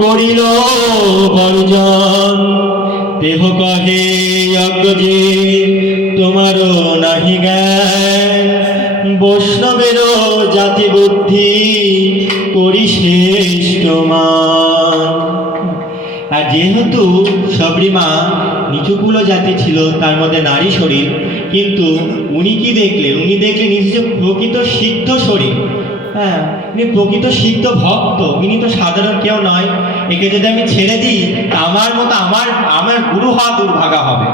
করিল বর্জন। দেহ কহে যজ্ঞ যে তোমারও নাহি জ্ঞান, বৈষ্ণবেরও জাতি বুদ্ধি করি শ্রেষ্ঠ মান। আর যেহেতু শবরীমা নিচুকুল জাতি ছিল, তার মধ্যে নারী শরীর, কিন্তু উনি কি দেখলেন? উনি দেখলেন নিজে প্রকৃত সিদ্ধ শরীর। হ্যাঁ, ইনি প্রকৃত সিদ্ধ ভক্ত, ইনি তো সাধারণ কেউ নয়। একে যদি আমি ছেড়ে দিই, আমার মতো আমার গুরু হওয়া দুর্ভাগা হবে।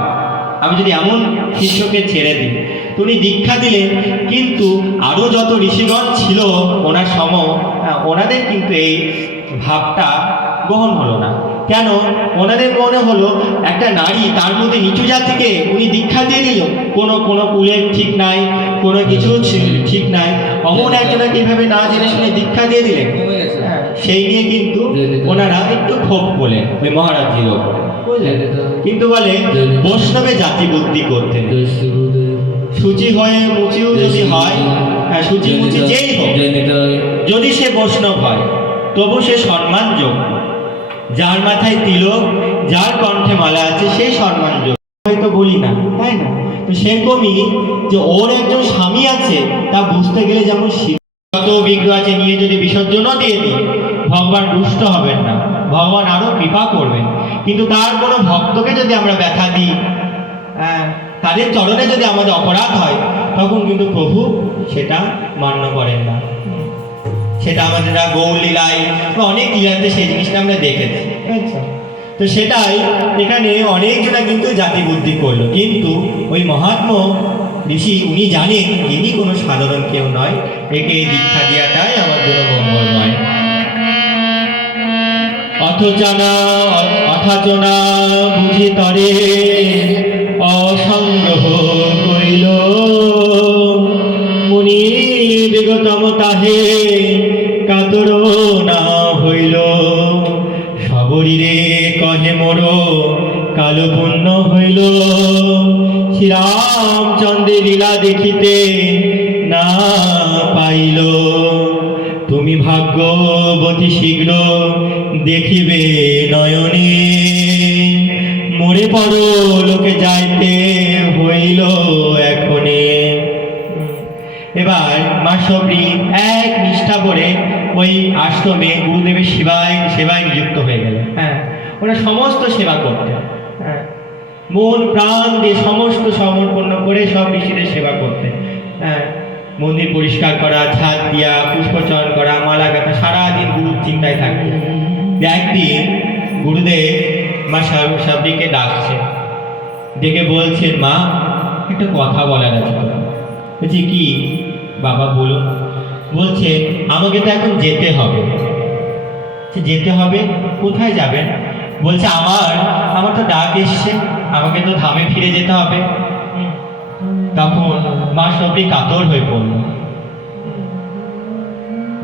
আমি যদি এমন শিষ্যকে ছেড়ে দিই। তো উনি দীক্ষা দিলেন, কিন্তু আরও যত ঋষিগণ ছিল ওনার ওনাদের কিন্তু এই ভাবটা গ্রহণ হলো না। কেন? ওনাদের মনে হলো একটা নারী, তার মধ্যে নিচু জাতিকে উনি দীক্ষা দিয়ে দিল, কোনো কুলের ঠিক নাই, কোনো কিছু ঠিক নাই, অমন একজনকে এইভাবে না জেনে শুনে দীক্ষা দিয়ে দিলেন। সেই নিয়ে কিন্তু ওনারা একটু ক্ষোভ বলেন ওই মহারাজজির ওপরে, বুঝলেন? কিন্তু বলে বৈষ্ণবে জাতি বুদ্ধি করতেন। সূচি হয়ে মুচিও যদি হয়, সূচি মুচি যেই হোক, যদি সে বৈষ্ণব হয় তবু সে সম্মানযোগ্য। যার মাথায় তিলক, যার কণ্ঠে মালা আছে, সেই সম্মানযোগ্য। হয়তো বলি না, তাই না? তো সেরকমই যে ওর একজন স্বামী আছে, তা বুঝতে গেলে যেমন যত বিগ্রহ আছে নিয়ে যদি বিসর্জনও দিয়ে দিই, ভগবান রুষ্ট হবেন না, ভগবান আরো কৃপা করবেন। কিন্তু তার কোনো ভক্তকে যদি আমরা ব্যথা দিই, তাদের চরণে যদি আমাদের অপরাধ হয়, তখন কিন্তু প্রভু সেটা মান্য করেন না। সেটা আমাদের গৌর লীলায় বা অনেক লীলাতে সেই জিনিসটা আমরা দেখেছি। তো সেটাই এখানে অনেকজনা কিন্তু জাতি বুদ্ধি করলো, কিন্তু ওই মহাত্মা ঋষি উনি জানেন ইনি কোনো সাধারণ কেউ নয়, একে দীক্ষা দেওয়াটাই আমার জন্য মঙ্গলময়। অথচনা বুঝি তরে অসংগ্রহ করিল, মুনি বিগতম তাহে কাতর না হইল। শবরীরে কহে মোর কালো পুণ্য হইল, শ্রীরামচন্দ্রের লীলা দেখিতে না পাইল। তুমি ভাগ্যবতী শীঘ্র দেখিবে নয়নে, মরে পড়ো লোকে যাইতে হইল এখনে। এবার মা শবরী এক নিষ্ঠা করে ওই আশ্রমে গুরুদেবের সেবায় নিযুক্ত হয়ে গেলেন। ওরা সমস্ত সেবা করতেন, মন প্রাণ দিয়ে সমস্ত সমর্পণ করে সব ঋষিদের সেবা করতেন। মন্দির পরিষ্কার করা, ঝাঁট দিয়া, পুষ্পচয়ন করা, মালা গাঁথা, সারাদিন গুরুর চিন্তায় থাকতেন। একদিন গুরুদেব মা শবরীকে ডাকছে, ডেকে বলছেন, মা একটা কথা বলার আছে। বলছি, কি বাবা বলো? বলছে, আমাকে তো এখন যেতে হবে। যেতে হবে? কোথায় যাবেন? বলছে, আমার তো ডাক এসছে, আমাকে তো ধামে ফিরে যেতে হবে। তখন মা শবরী কাতর হয়ে পড়ল।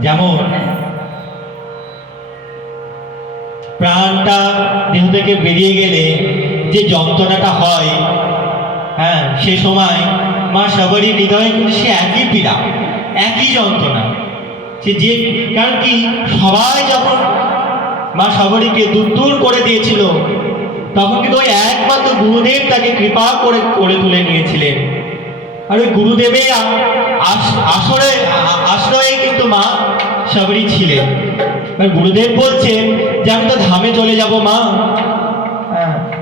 যেমন প্রাণটা দেহ থেকে বেরিয়ে গেলে যে যন্ত্রণাটা হয়, সে সময় মা শবরীর হৃদয়ে কিন্তু সে একই পীড়া, একই যন্ত্রণা। কারণ কি, সবাই যখন মা শবরীকে দূর করে দিয়েছিল, তখন কিন্তু ওই একমাত্র গুরুদেব তাকে কৃপা করে তুলে নিয়েছিলেন। আর ওই গুরুদেবের আশ্রয়ে কিন্তু মা শবরী ছিলেন। গুরুদেব বলছেন যে আমি তো ধামে চলে যাব মা।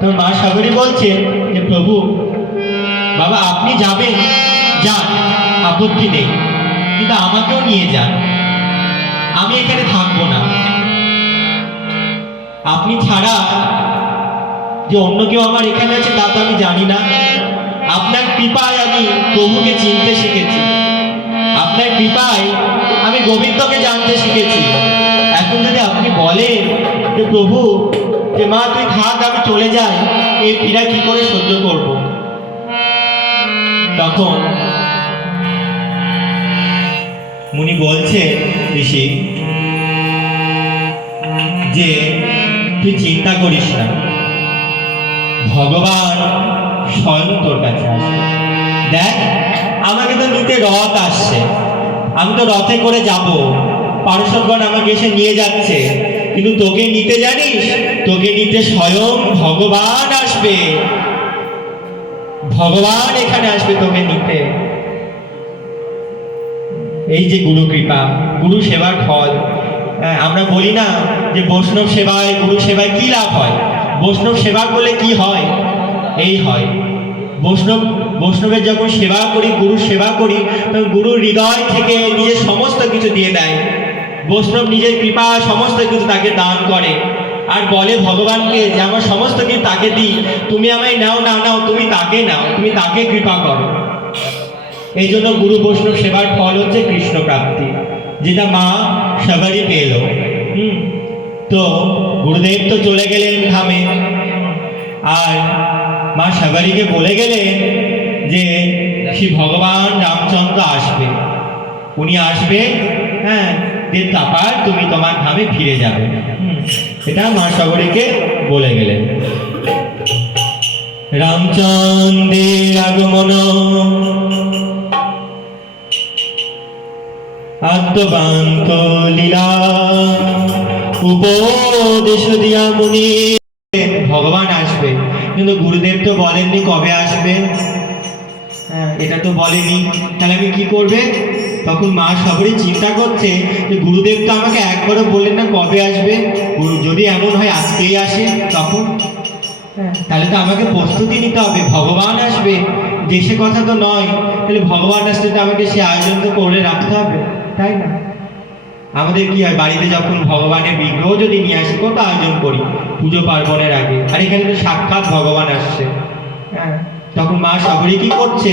তো মা শবরী বলছেন যে প্রভু, বাবা আপনি যাবেন, যান, আপত্তি নেই, কিন্তু আমাকেও নিয়ে যান, আমি এখানে থাকবো না। আপনি ছাড়া যে অন্য কেউ আমার এখানে আছে তা তো আমি জানি না। আপনার কৃপায় আমি প্রভুকে চিনতে শিখেছি, আপনার কৃপায় আমি গোবিন্দকে জানতে শিখেছি। এখন যদি আপনি বলেন যে প্রভু, যে মা তুই থাক, আমি চলে যাই, এই পীড়া কি করে সহ্য করব? তখন মুনি বলছে, ঋষি, যে তুই চিন্তা করিস না, ভগবান স্বয়ং তোর কাছে আসবে। দেখ, আমাকে তো নিতে রথ আসছে, আমি তো রথে করে যাব, পার্শ্বদগণ আমাকে এসে নিয়ে যাচ্ছে, কিন্তু তোকে নিতে জানিস, তোকে নিতে স্বয়ং ভগবান আসবে, ভগবান এখানে আসবে তোকে নিতে। এই যে গুরু কৃপা, গুরু সেবার ফল। আমরা বলি না যে বৈষ্ণব সেবায়, গুরু সেবায় কি লাভ হয়, বৈষ্ণব সেবা করলে কি হয়, এই হয়। বৈষ্ণবের যখন সেবা করি, গুরু সেবা করি, তখন গুরু হৃদয় থেকে নিজের সমস্ত কিছু দিয়ে দেয়। বৈষ্ণব নিজের কৃপা সমস্ত কিছু তাকে দান করে, আর বলে ভগবানকে যে আমার সমস্ত কিছু তাকে দিই, তুমি আমায় নাও, না নাও, তুমি তাকে নাও, তুমি তাকে কৃপা করো। এই জন্য গুরু বৈষ্ণব সেবার ফল হচ্ছে কৃষ্ণ প্রাপ্তি, যেটা মা সবারই পেল। তো গুরুদেব তো চলে গেলেন ধামে, আর মা সবারীকে বলে গেলেন যে শ্রী ভগবান রামচন্দ্র আসবে, উনি আসবে, যে তারপর তুমি তোমার ধামে ফিরে যাবে। এটা মা সবারীকে বলে গেলেন। রামচন্দ্রের আগমন আদ্যবান্ত লীলা উপদেশ দিয়া মুনি। ভগবান আসবে, কিন্তু গুরুদেব তো বলেননি কবে আসবে, এটা তো বলেনি, তাহলে আমি কি করবে? তখন মা সবারই চিন্তা করছে যে গুরুদেব তো আমাকে একবারও বললেন না কবে আসবে, যদি এমন হয় আজকেই আসে তখন, তাহলে তো আমাকে প্রস্তুতি নিতে হবে, ভগবান আসবে, দেশে কথা তো নয়, তাহলে ভগবান আসলে তো আমাকে সে আয়োজন তো করে রাখতে হবে, তাই না? আমাদের কি হয়, বাড়িতে যখন ভগবানের বিগ্রহ যদি নিয়ে আসি, কত আয়োজন করি পুজো পার্বণের আগে, আর এখানে তো সাক্ষাৎ ভগবান আসছে। তখন মা সবারই কি করছে,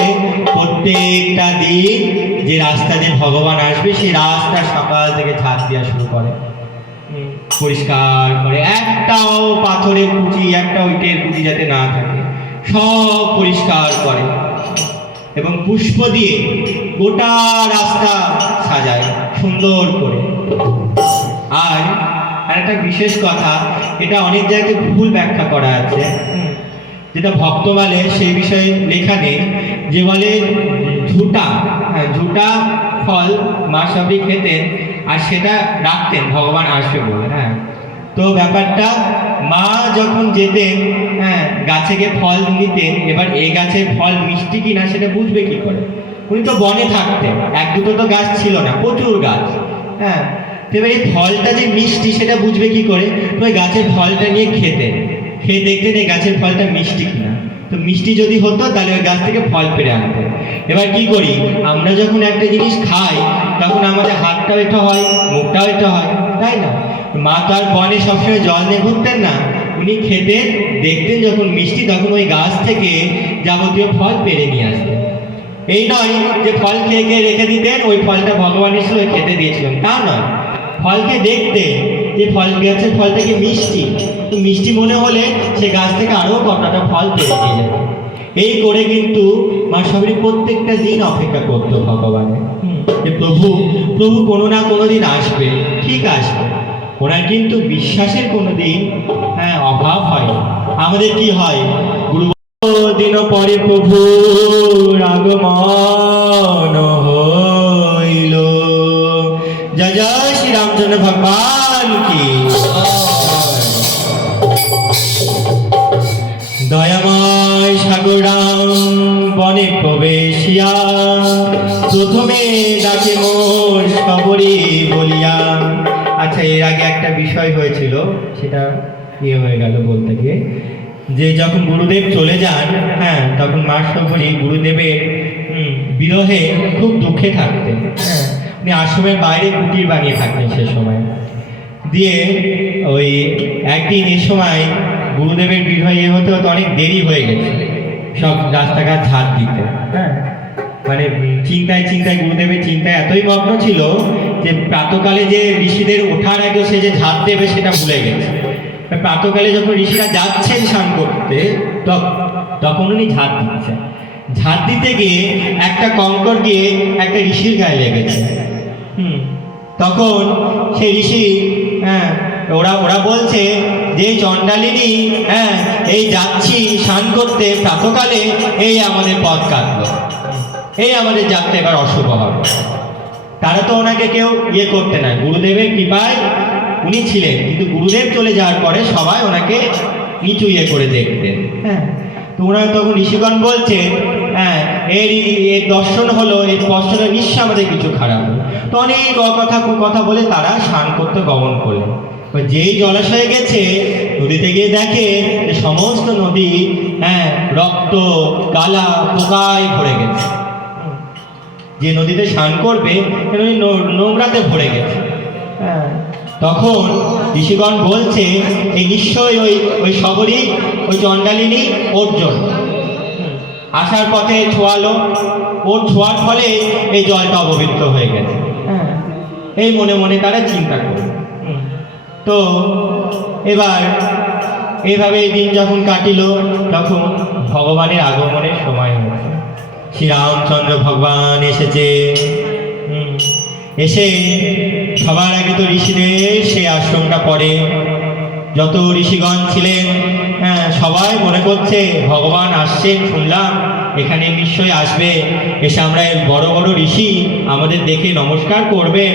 প্রত্যেকটা দিন যে রাস্তা দিয়ে ভগবান আসবে সেই রাস্তা সকাল থেকে ঝাঁট দেওয়া শুরু করে, পরিষ্কার করে, একটাও পাথরের কুচি, একটা ইটের কুচি যাতে না থাকে, সব পরিষ্কার করে এবং পুষ্প দিয়ে গোটা রাস্তা সাজায় সুন্দর করে। আর একটা বিশেষ কথা, এটা অনেক জায়গায় ভুল ব্যাখ্যা করা আছে, যেটা ভক্তমালে সেই বিষয়ে লেখা নেই, যে বলে ঝুটা ফল মা সবই খেতেন আর সেটা রাখতেন ভগবান আসবে বলে। তো ব্যাপারটা, মা যখন যেতেন গাছে গিয়ে ফল নিতেন, এবার এই গাছের ফল মিষ্টি কিনা সেটা বুঝবে কি করে? উনি তো বনে থাকতেন, এক দুটো তো গাছ ছিল না, প্রচুর গাছ। তবে এই ফলটা যে মিষ্টি সেটা বুঝবে কি করে? তো ওই গাছের ফলটা নিয়ে খেতেন, খেয়ে দেখতেন এই গাছের ফলটা মিষ্টি কিনা, তো মিষ্টি যদি হতো তাহলে ওই গাছ থেকে ফল পেড়ে আনতেন। এবার কি করি আমরা, যখন একটা জিনিস খাই তখন আমাদের হাতটাও এটা হয়, মুখটাও এটা হয়, তাই না? মা তো আর বনে সবসময় জল নিয়ে ঘুরতেন না, উনি খেতেন, দেখতেন যখন মিষ্টি তখন ওই গাছ থেকে যাবতীয় ফল পেড়ে নিয়ে আসতেন। এই নয় যে ফল খেয়ে খেয়ে রেখে দিতেন, ওই ফলটা ভগবান এসে খেতে দিয়েছিলেন, তা নয়, ফলকে দেখতে যে ফল গাছের ফলটা কি মিষ্টি, তো মিষ্টি মনে হলে সে গাছ থেকে আরো কতটা ফল পেয়ে নিয়ে যেত। এই করে কিন্তু মা সবারই প্রত্যেকটা দিন অপেক্ষা করতো ভগবানের, যে প্রভু কোনো না কোনো দিন আসবে, ঠিক আসবে। ওনার কিন্তু বিশ্বাসের কোনো দিন অভাব হয়। আমাদের কি হয়, গুরু দিন পরে প্রভু আগমন হইল। জয় জয় শ্রী রামচন্দ্র ভগবান কি। দয়াময় সাগর রাম বনে প্রবেশিয়া, প্রথমে ডাকে মোর সবরি বলিয়া। আচ্ছা, এর আগে একটা বিষয় হয়েছিল, সেটা হয়ে গেল বলতে গিয়ে, যে যখন গুরুদেব চলে যান, তখন মা সবরি গুরুদেবের বিরহে খুব দুঃখে থাকতেন। উনি আশ্রমের বাইরে কুটির বানিয়ে থাকতেন সে সময়। দিয়ে ওই একদিন এ সময় গুরুদেবের বিরহে হতে হতে অনেক দেরি হয়ে গেছে, সব রাস্তাঘাট ঝাড় দিতে। মানে চিন্তায় গুরুদেবের চিন্তায় এতই মগ্ন ছিল যে প্রাতকালে যে ঋষিদের ওঠার আগে সে যে ঝাড় দেবে সেটা ভুলে গেছে। প্রাতকালে যখন ঋষিরা যাচ্ছেন স্নান করতে, তখন উনি ঝাড় দিতে গিয়ে একটা কঙ্কর গিয়ে একটা ঋষির গায়ে লেগেছে। তখন সেই ঋষি ওরা বলছে যে চণ্ডালিনী, এই যাচ্ছি স্নান করতে প্রাতকালে, এই আমাদের পথ কাটলো, এই আমাদের যাত্রা এবার অশুভ হবে। তারা তো ওনাকে কেউ করতে না, গুরুদেবের কৃপায় উনি ছিলেন, কিন্তু গুরুদেব চলে যাওয়ার পরে সবাই ওনাকে নিচু করে দেখতেন। হ্যাঁ, তো ওনারা তখন ঋষিগণ বলছে, হ্যাঁ, এর দর্শন হলো, এর স্পর্শটা নিশ্চয় আমাদের কিছু খারাপ হলো। তো অনেক কথা বলে তারা স্নান করতে গমন করলেন। যেই জলাশয়ে গেছে, নদীতে গিয়ে দেখে যে সমস্ত নদী, হ্যাঁ, রক্ত কালা পোকায় ভরে গেছে। যে নদীতে স্নান করবে নদী নোংরাতে ভরে গেছে। হ্যাঁ, তখন ঋষিগণ বলছে এই নিশ্চয়ই ওই শবরী, ওই চণ্ডালিনী ওর জন্য। আসার পথে ছোঁয়ালো, ওর ছোঁয়ার ফলে এই জলটা অপবিত্র হয়ে গেছে। হ্যাঁ, এই মনে মনে তারা চিন্তা করল। তো এবার এইভাবে এই দিন যখন কাটিল, তখন ভগবানের আগমনের সময় হয়েছে। শ্রীরামচন্দ্র ভগবান এসেছে। এসে সবার আগে তো ঋষিদের সে আশ্রমটা পড়ে। যত ঋষিগণ ছিলেন, হ্যাঁ, সবাই মনে করছে ভগবান আসছেন, শুনলাম এখানে নিশ্চয়ই আসবে, এসে আমরা বড় বড় ঋষি আমাদের দেখে নমস্কার করবে,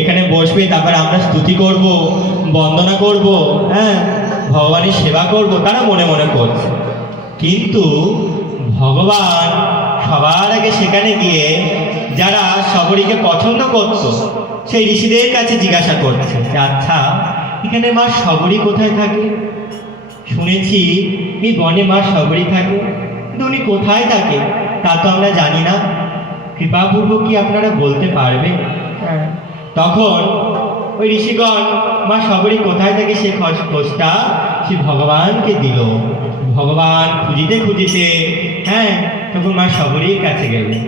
এখানে বসবে, তারপরে আমরা স্তুতি করব, বন্দনা করব, হ্যাঁ, ভগবানের সেবা করব, তারা মনে মনে করছে। কিন্তু ভগবান সবার আগে সেখানে গিয়ে যারা শবরীকে পছন্দ করত সেই ঋষিদের কাছে জিজ্ঞাসা করছে যে, আচ্ছা, এখানে মা শবরী কোথায় থাকে? শুনেছি এই বনে মা শবরী থাকে, কিন্তু উনি কোথায় থাকে তা তো আমরা জানি না। কৃপাপূর্বক কি আপনারা বলতে পারবেন? তখন ওই ঋষিগণ মা শবরী কোথায় থাকে সে খোঁজটা সে ভগবানকে দিল। ভগবান খুঁজিতে খুঁজিতে, হ্যাঁ, তখন মা শবরীর কাছে গেলেন।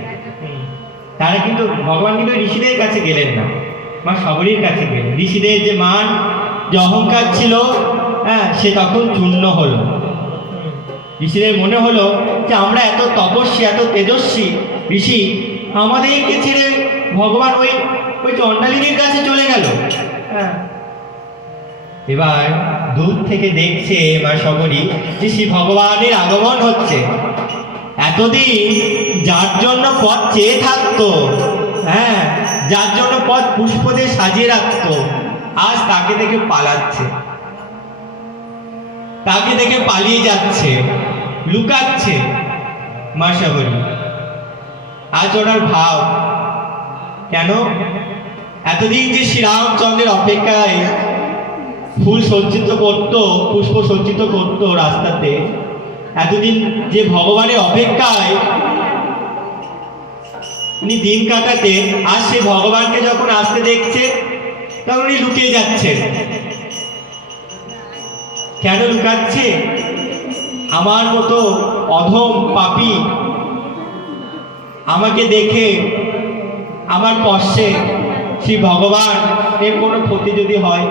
তারা কিন্তু ভগবান কিন্তু ঋষিদের কাছে গেলেন না, মা শবরীর কাছে গেলেন। ঋষিদের যে মান, যে অহংকার ছিল, হ্যাঁ, সে তখন চূর্ণ হলো। ঋষিদের মনে হলো যে আমরা এত তপস্বী, এত তেজস্বী ঋষি, আমাদেরকে ছেড়ে ভগবান ওই চণ্ডালিনীর কাছে চলে গেল। হ্যাঁ, এবার দূর থেকে দেখছে মা শবরী যে শ্রী ভগবানের আগমন হচ্ছে। এতদিন যার জন্য পথ চেয়ে থাকতো, হ্যাঁ, যার জন্য পথ পুষ্প দিয়ে সাজিয়ে রাখতো, আজ তাকে দেখে পালাচ্ছে, তাকে দেখে পালিয়ে যাচ্ছে, লুকাচ্ছে মা শবরী। আজ ওনার ভাব কেন? এতদিন যে শ্রীরামচন্দ্রের অপেক্ষায় ফুল সজ্জিত করতো, পুষ্প সজ্জিত করতো রাস্তাতে, এতদিন যে ভগবানের অপেক্ষায় উনি দিন কাটাতেন, আজ সে ভগবানকে যখন আসতে দেখছে তখন উনি লুকিয়ে যাচ্ছে। কেন লুকাচ্ছে? আমার মতো অধম পাপী আমাকে দেখে আমার পশ্চে শ্রী ভগবান এর কোনো ক্ষতি যদি হয়,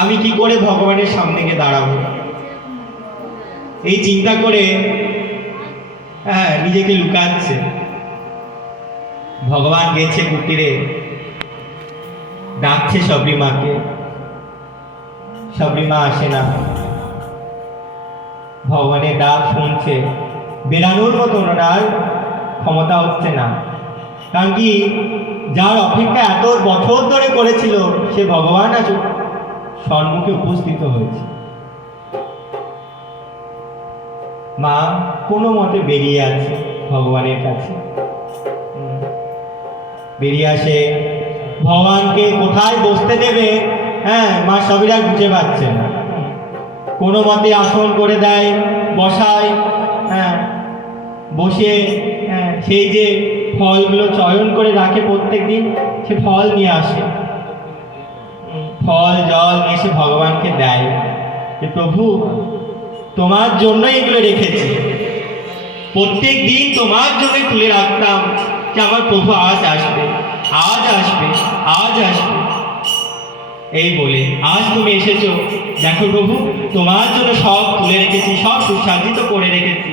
আমি কি করে ভগবানের সামনে গিয়ে দাঁড়াবো? এই চিন্তা করে, হ্যাঁ, নিজেকে লুকাচ্ছে। ভগবান গেছে কুটিরে, ডাকছে শবরী মাকে, শবরী মা আসে না। ভগবানের ডাক শুনছে, বেরানোর মতো ওনার ক্ষমতা হচ্ছে না। কারণ কি, যার অপেক্ষা এত বছর ধরে করেছিল সে ভগবান আজ সম্মুখে উপস্থিত হয়েছে। মা কোনো মতে বেরিয়ে আছে ভগবানের কাছে। বেরিয়ে আসে, ভগবানকে কোথায় বসতে দেবে, হ্যাঁ, মা শবরী বুঝে পাচ্ছে না। কোনো মতে আসন করে দেয়, বসায়, হ্যাঁ, বসে, হ্যাঁ, সেই যে ফলগুলো চয়ন করে রাখে প্রত্যেক দিন, সে ফল নিয়ে আসে, ফল জল নিয়ে এসে ভগবানকে দেয় যে, প্রভু তোমার জন্য এগুলো রেখেছি, প্রত্যেক দিন তোমার জন্য তুলে রাখতাম যে আমার প্রভু আজ আসবে, আজ আসবে, আজ আসবে। এই বলে আজ তুমি এসেছো, দেখো প্রভু তোমার জন্য সব তুলে রেখেছি, সব সুসজ্জিত করে রেখেছি,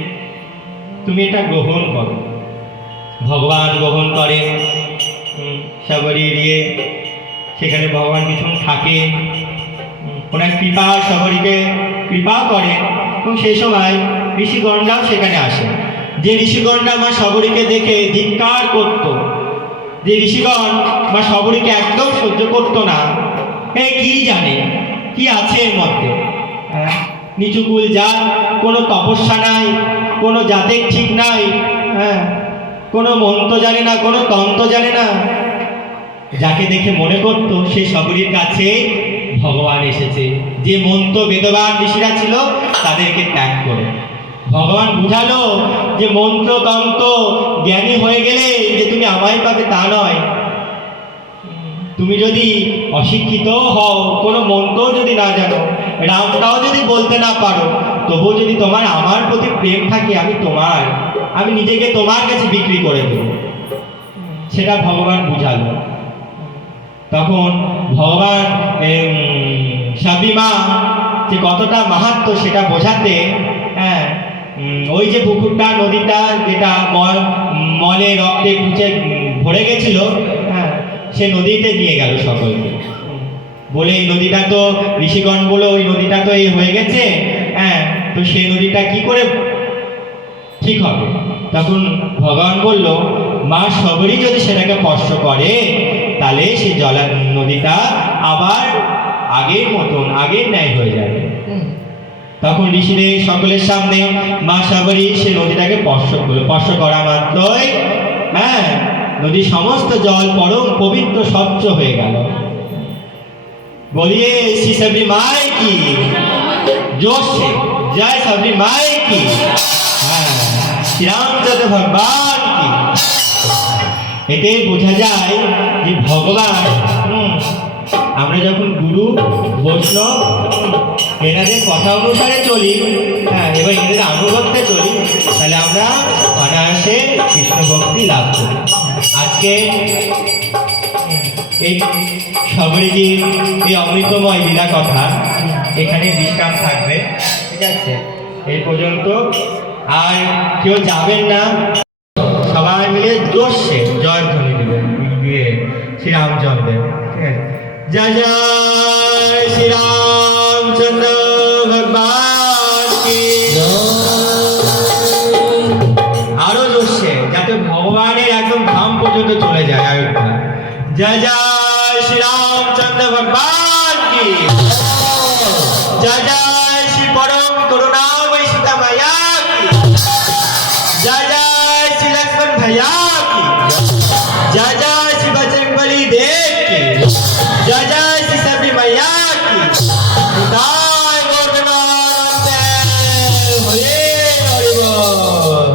তুমি এটা গ্রহণ করো। ভগবান গ্রহণ করে। শবরী দিয়ে সেখানে ভগবান কিছুক্ষণ থাকে, ওনার কৃপা শবরীকে কৃপা করে। এবং সেই সময় ঋষিগণরাও সেখানে আসে। যে ঋষিগণরা মা শবরীকে দেখে ধিক্কার করত, যে ঋষিগণ মা শবরীকে একদম সহ্য করতো না, এ কি জানে কি আছে এর মধ্যে? হ্যাঁ, নিচুকুল জাত, কোনো তপস্যা নাই, কোনো জাতের ঠিক নাই, হ্যাঁ, কোনো মন্ত্র জানে না, কোনো তন্ত্র জানে না। যাকে দেখে মনে করতো সে সবরীর কাছে ভগবান এসেছে, যে মন্ত্র বেদবান ঋষিরা ছিল তাদেরকে ত্যাগ করে ভগবান বুঝালো যে মন্ত্র তন্ত্র জ্ঞানী হয়ে গেলে যে তুমি আমায় পাবে তা নয়। তুমি যদি অশিক্ষিত হও, কোনো মন্ত্র যদি না জানো, রামটাও যদি বলতে না পারো, তবুও যদি তোমার আমার প্রতি প্রেম থাকে, আমি নিজেকে তোমার কাছে বিক্রি করে দেব। সেটা ভগবান বুঝালো। তখন ভগবান সাবিমা যে কতটা মাহাত্ম্য সেটা বোঝাতে, হ্যাঁ, ওই যে পুকুরটা নদীটা যেটা মলে রক্তে কুচে ভরে গেছিল, হ্যাঁ, সে নদীতে নিয়ে গেল সকলকে, বলে এই নদীটা তো ঋষিগণ বলে ওই নদীটা তো এই হয়ে গেছে, হ্যাঁ, তো সেই নদীটা কি করে ঠিক হবে? তখন ভগবান বলল, মা সবরই যদি সেটাকে স্পর্শ করে তাহলে সেই নদীটা আবার আগের মতন আগের ন্যায় হয়ে যাবে। তখন ঋষিদের সকলের সামনে মা সবরী সে নদীটাকে স্পর্শ করা মাত্রই, হ্যাঁ, নদীর সমস্ত জল পরম পবিত্র স্বচ্ছ হয়ে গেল। বলিয়ে শ্রী সবরী মাই কি, জোর সে জয় সবরী মাই কি, হ্যাঁ, শ্রীরামচন্দ্র ভগবান কি। এতে বোঝা যায় যে ভগবান, আমরা যখন গুরু বৈষ্ণব এনাদের কথা অনুসারে চলি, হ্যাঁ, এবার এদের আনুগত্যে চলি, তাহলে আমরা অনায়াসে কৃষ্ণ ভক্তি লাভ করি। আজকে এই সবরীজির এই অমৃতময় লীলা কথা এখানে বিশ্রাম থাকবে, ঠিক আছে? এই পর্যন্ত আর কেউ যাবেন না, সবাই মিলে জোরসে জয়ধ্বনি দিবেন দিয়ে শ্রীরামচন্দ্রের, ঠিক আছে? জয় জয় শ্রীরামচন্দ্র ভগবান কি। আরো জোরসে, যাতে ভগবানের একদম ধাম পর্যন্ত চলে যায় অযোধ্যা। জয় জয় শ্রীরামচন্দ্র ভগবান কি। জয় জয় শ্রী পরম করুণাময়ী সীতা মায়া কি। जय जय श्री लक्ष्मण भैया की, जय जय श्री बजरंगबली देव की, जय जय श्री सबरी मैया की। जय गोविंद हरे हरि बोल।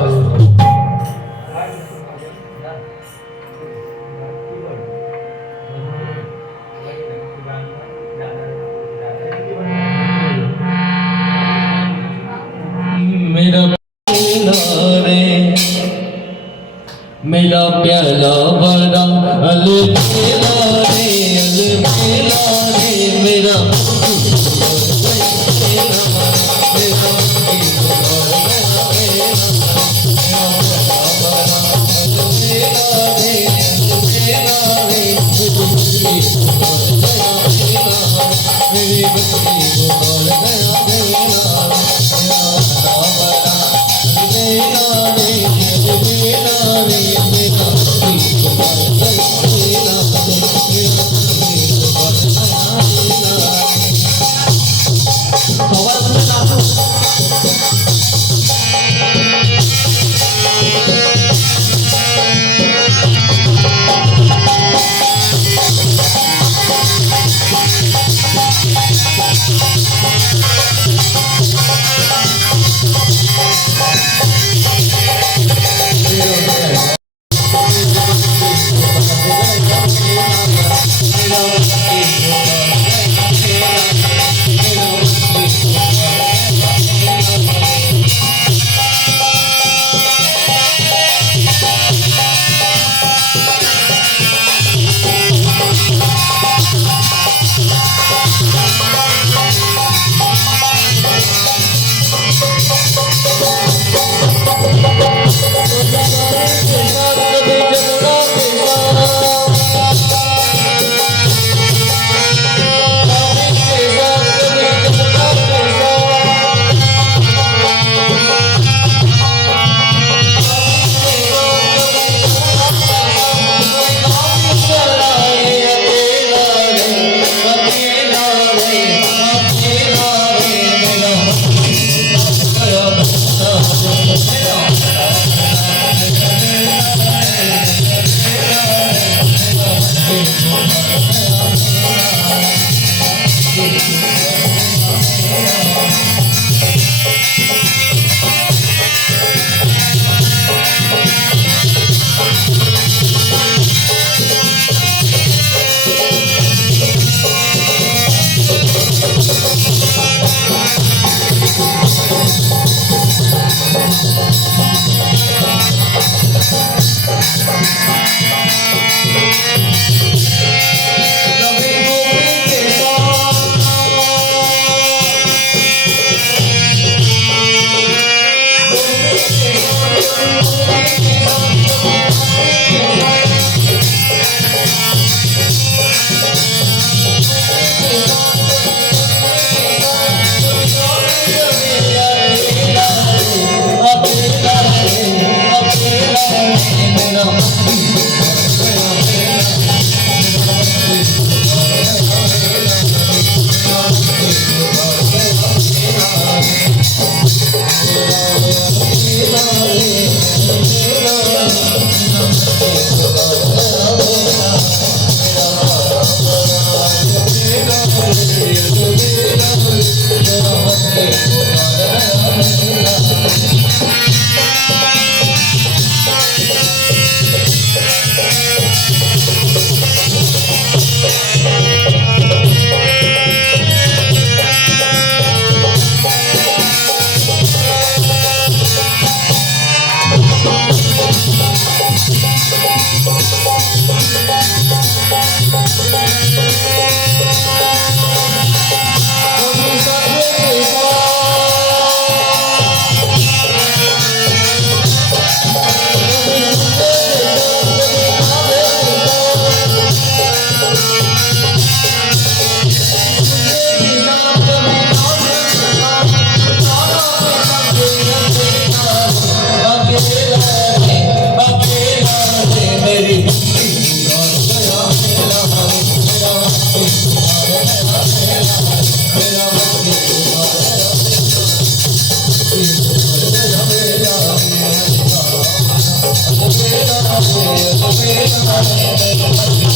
Thank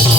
you.